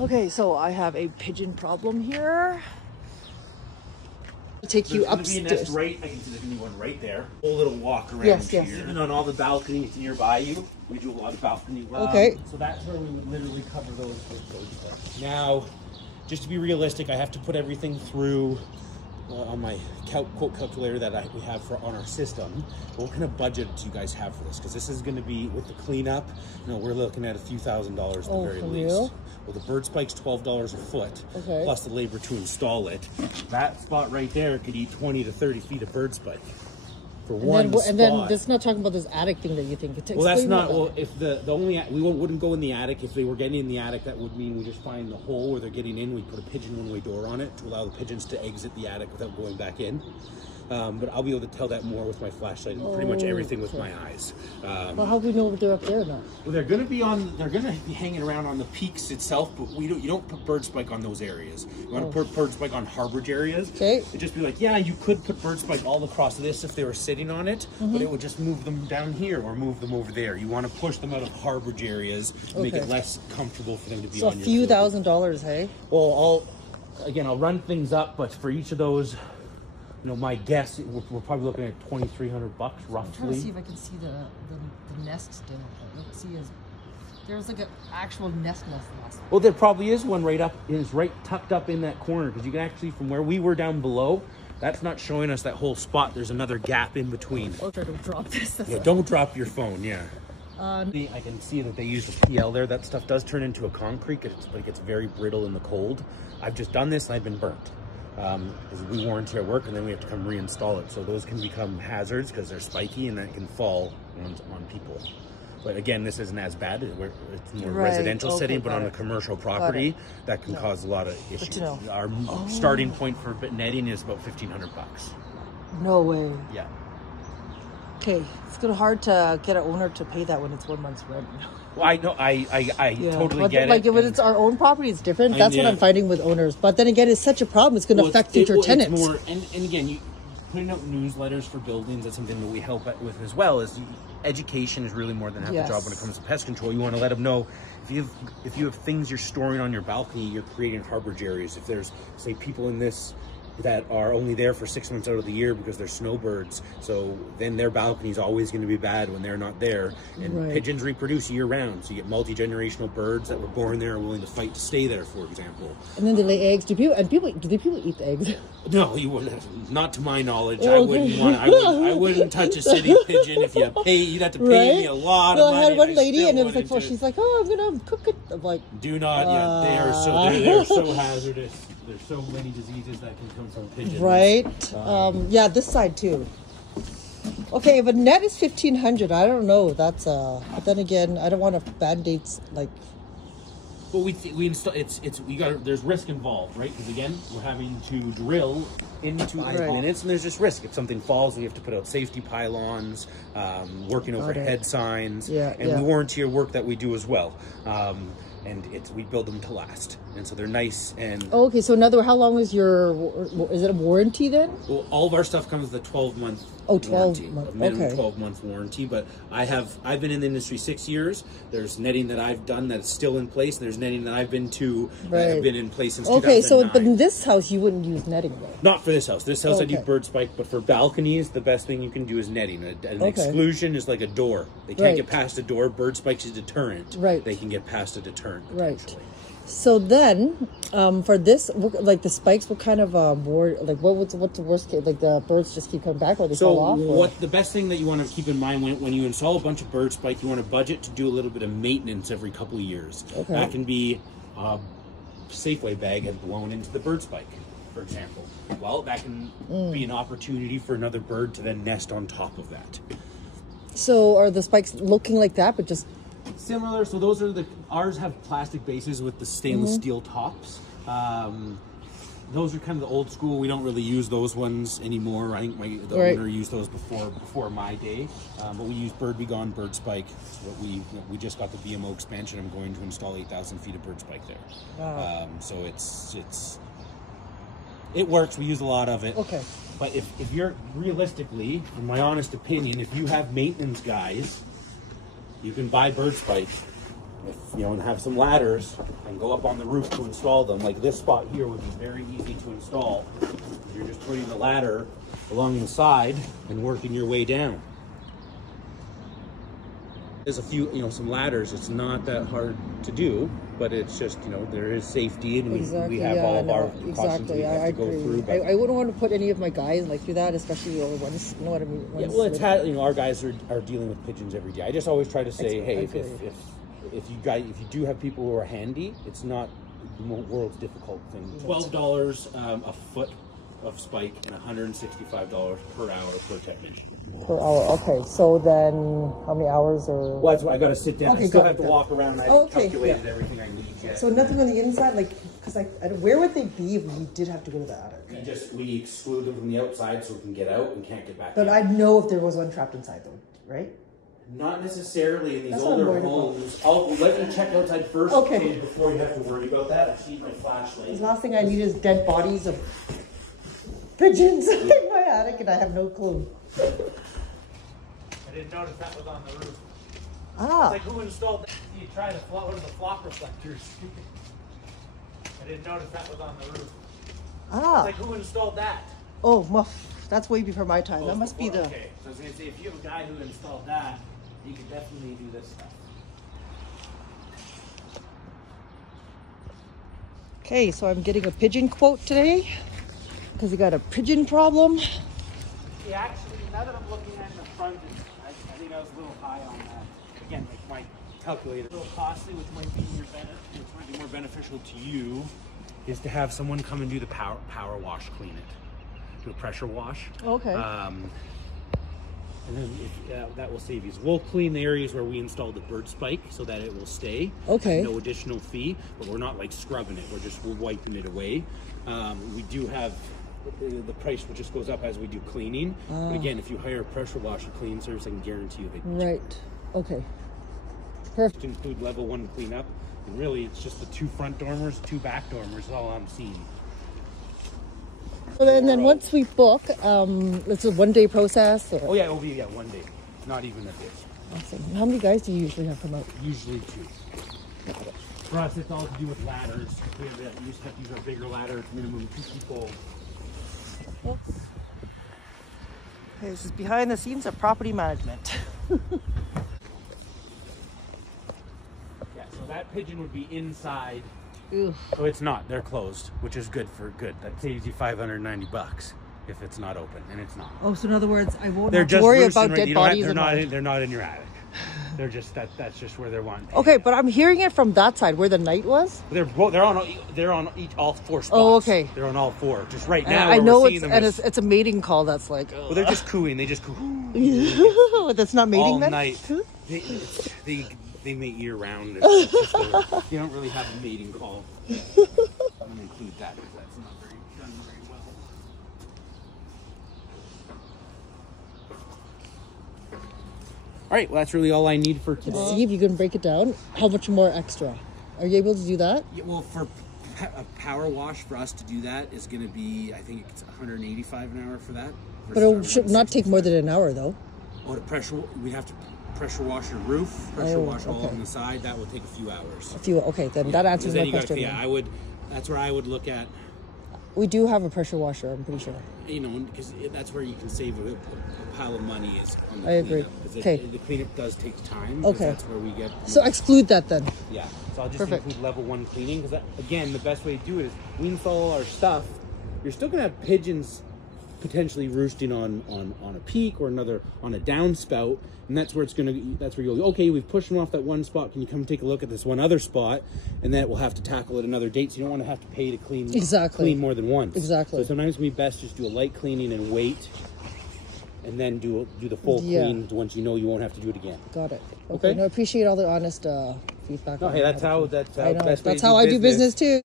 Okay, so I have a pigeon problem here. Take you upstairs. Be a nest right, I can see there's gonna be one right there. A little walk around yes. here. Even on all the balconies nearby you, we do a lot of balcony work. Okay. So that's where we would literally cover those with those. Now, just to be realistic, I have to put everything through on my quote calculator that we have on our system. But what kind of budget do you guys have for this? Because this is going to be, with the cleanup, we're looking at a few $1,000s at the very least. Real? Well, the bird spike's $12 a foot, okay, plus the labor to install it. That spot right there could eat 20 to 30 feet of bird spike. For one spot. And then that's not talking about this attic thing that you think. Well, that's not. Well, if the only we wouldn't go in the attic. If they were getting in the attic, that would mean we just find the hole where they're getting in. We put a pigeon one-way door on it to allow the pigeons to exit the attic without going back in. But I'll be able to tell that more with my flashlight and pretty much everything with my eyes. Well, how do we know if they're up there or not? Well, they're going to be on. They're going to be hanging around on the peaks itself, but you don't put bird spike on those areas. You want to put bird spike on harborage areas. Okay. It'd just be like, yeah, you could put bird spike all across this if they were sitting on it, but it would just move them down here or move them over there. You want to push them out of harborage areas to make it less comfortable for them to be on your So a few field. $1,000s, hey? Well, I'll run things up, but for each of those, my guess, we're probably looking at $2,300 roughly. I'm trying to see if I can see the nest still. Let's see, there's like an actual nest. Well, there probably is one right up, is right tucked up in that corner, because you can actually, from where we were down below, that's not showing us that whole spot. There's another gap in between. Okay, don't drop this. Yeah, don't drop your phone, yeah. I can see that they use the PL there. That stuff does turn into a concrete, but it gets very brittle in the cold. I've just done this and I've been burnt. Because we warranty our work and then we have to come reinstall it. So those can become hazards because they're spiky and that can fall on people. But again, this isn't as bad. It's more residential setting, but on a commercial property, that can cause a lot of issues. Our starting point for netting is about $1,500. No way. Yeah. Okay, it's gonna hard to get an owner to pay that when it's 1 month's rent. Well, I know, I totally get it. Like when it's our own property, it's different. That's what I'm finding with owners. But then again, it's such a problem. It's going to affect future tenants. It's more, and again, putting out newsletters for buildings, that's something that we help with as well. Is education is really more than half the job when it comes to pest control. You want to let them know if you have things you're storing on your balcony, you're creating harborage areas. If there's, say, people in this that are only there for 6 months out of the year because they're snowbirds, so then their balcony is always going to be bad when they're not there. And pigeons reproduce year round, so you get multi-generational birds that were born there and willing to fight to stay there, for example. And then they lay eggs. Do people eat the eggs? No, you wouldn't. Not to my knowledge. I wouldn't touch a city pigeon. If you'd have to pay me a lot of money. I had one lady, and it was like, she's like, "Oh, I'm gonna cook it." I'm like, "Do not." They're so hazardous. There's so many diseases that can come from pigeons. Right. Yeah, this side too. Okay, but net is $1,500. I don't know. That's But then again, I don't want to band-aids like. Well, we install there's risk involved, right? Because again, we're having to drill into 5 minutes, and there's just risk. If something falls, we have to put out safety pylons, working overhead signs, and we warranty our work that we do as well. And we build them to last, and so they're nice. And okay, so another, how long is is it a warranty then? Well, all of our stuff comes with a 12-month. 12 months. Minimum 12-month warranty. But I've been in the industry 6 years. There's netting that I've done that's still in place. And there's netting that I've been to that have been in place since 2009. Okay, so but in this house you wouldn't use netting though. Not for this house. This house I do bird spike, but for balconies, the best thing you can do is netting. An exclusion is like a door. They can't get past a door. Bird spike's a deterrent. Right. They can get past a deterrent. Right. So then, for this, like the spikes, what kind of what's the worst case? Like the birds just keep coming back, or they fall off? So the best thing that you want to keep in mind when you install a bunch of bird spike, you want to budget to do a little bit of maintenance every couple of years. Okay. That can be a Safeway bag had blown into the bird spike, for example. Well, that can be an opportunity for another bird to then nest on top of that. So are the spikes looking like that, but just similar? So those are ours have plastic bases with the stainless steel tops. Those are kind of the old school. We don't really use those ones anymore. I think the owner used those before my day. But we use Bird Be Gone bird spike. We just got the BMO expansion. I'm going to install 8,000 feet of bird spike there. Wow. So it works. We use a lot of it. Okay. But if you're realistically, in my honest opinion, if you have maintenance guys, you can buy bird spike and have some ladders and go up on the roof to install them. Like this spot here would be very easy to install. You're just putting the ladder along the side and working your way down. There's a few, some ladders. It's not that hard to do, but it's just, there is safety, and we have all of our precautions we have to go through. But I wouldn't want to put any of my guys through that, especially once, you know what I mean? Yeah, well, our guys are dealing with pigeons every day. I just always try to say, hey, if you do have people who are handy, it's not the world's difficult thing. $12 a foot of spike and $165 per hour per technician. Per hour, okay. So then, how many hours or? Well, that's why I got to sit down. Okay, I still have to walk around. I haven't calculated everything I need yet. So nothing on the inside, because where would they be if we did have to go to the attic? We exclude them from the outside so we can get out and can't get back. But I'd know if there was one trapped inside, though, right? Not necessarily in these older homes. I'll let you check outside first. Okay. Before you have to worry about that, I need my flashlight. The last thing I need is dead bodies of pigeons in my attic, and I have no clue. I didn't notice that was on the roof. Ah. It's like, who installed that? You try one of the flock reflectors. I didn't notice that was on the roof. Ah. It's like, who installed that? Oh, well, that's way before my time. That must be the... Okay, so I was going to say, if you have a guy who installed that, you could definitely do this stuff. Okay, so I'm getting a pigeon quote today because we got a pigeon problem. Yeah, actually, now that I'm looking at the front, I think I was a little high on that. Again, like my calculator, a little costly, which might be more beneficial to you, is to have someone come and do the power wash, clean it, do a pressure wash. Okay. And then that will save you. So we'll clean the areas where we installed the bird spike so that it will stay. Okay. No additional fee, but we're not like scrubbing it. We're wiping it away. We do have the price just goes up as we do cleaning. But again, if you hire a pressure washer cleaning service, I can guarantee you they can. Right. Okay. Perfect. Include level 1 cleanup, and really it's just the 2 front dormers, 2 back dormers is all I'm seeing. And then once we book, it's a 1-day process? Or? Oh yeah, it will be 1 day, not even a day. Awesome. How many guys do you usually have come out? Usually 2. For us, it's all to do with ladders. We have to use our bigger ladder. It's minimum 2 people. Okay, this is behind the scenes of property management. Yeah, so that pigeon would be inside. Oof. So it's not. They're closed, which is good. That saves you $590 if it's not open, and it's not. Oh, so in other words, I won't They're have to just worry roosting, about dead bodies. They're not in your attic. They're just that's just where they're wanting. Okay, but I'm hearing it from that side where the night was. They're on all 4 spots. Oh, okay. They're on all 4. Just right now, I know it's a mating call that's like. Well, they're just cooing. They just coo. That's not mating all then? Night. They mate year round. You don't really have a mating call. I'm gonna include that because that's not done very well. All right, well, that's really all I need for today. See if you can break it down. How much more extra? Are you able to do that? Yeah, well, for a power wash, for us to do that is going to be, I think it's $185 an hour for that. But it should not take more than an hour, though. Oh, we have to pressure wash your roof, wash all on the side. That will take a few hours. Okay, then that answers my question. That's where I would look at. We do have a pressure washer, I'm pretty sure. Because that's where you can save a pile of money is on the I agree. Okay. The cleanup does take time. Okay. That's where we get. So exclude that then. Yeah. So I'll just include level 1 cleaning because again, the best way to do it is we install all our stuff. You're still gonna have pigeons potentially roosting on a peak or another on a downspout, and that's where you'll go, okay, we've pushed them off that one spot, can you come take a look at this one other spot, and that we'll have to tackle at another date, so you don't want to have to pay to clean more than once. Exactly. So sometimes we best just do a light cleaning and wait, and then do the full clean once you know you won't have to do it again. Got it. Okay. No, I appreciate all the honest feedback. Hey, that's how I do business too.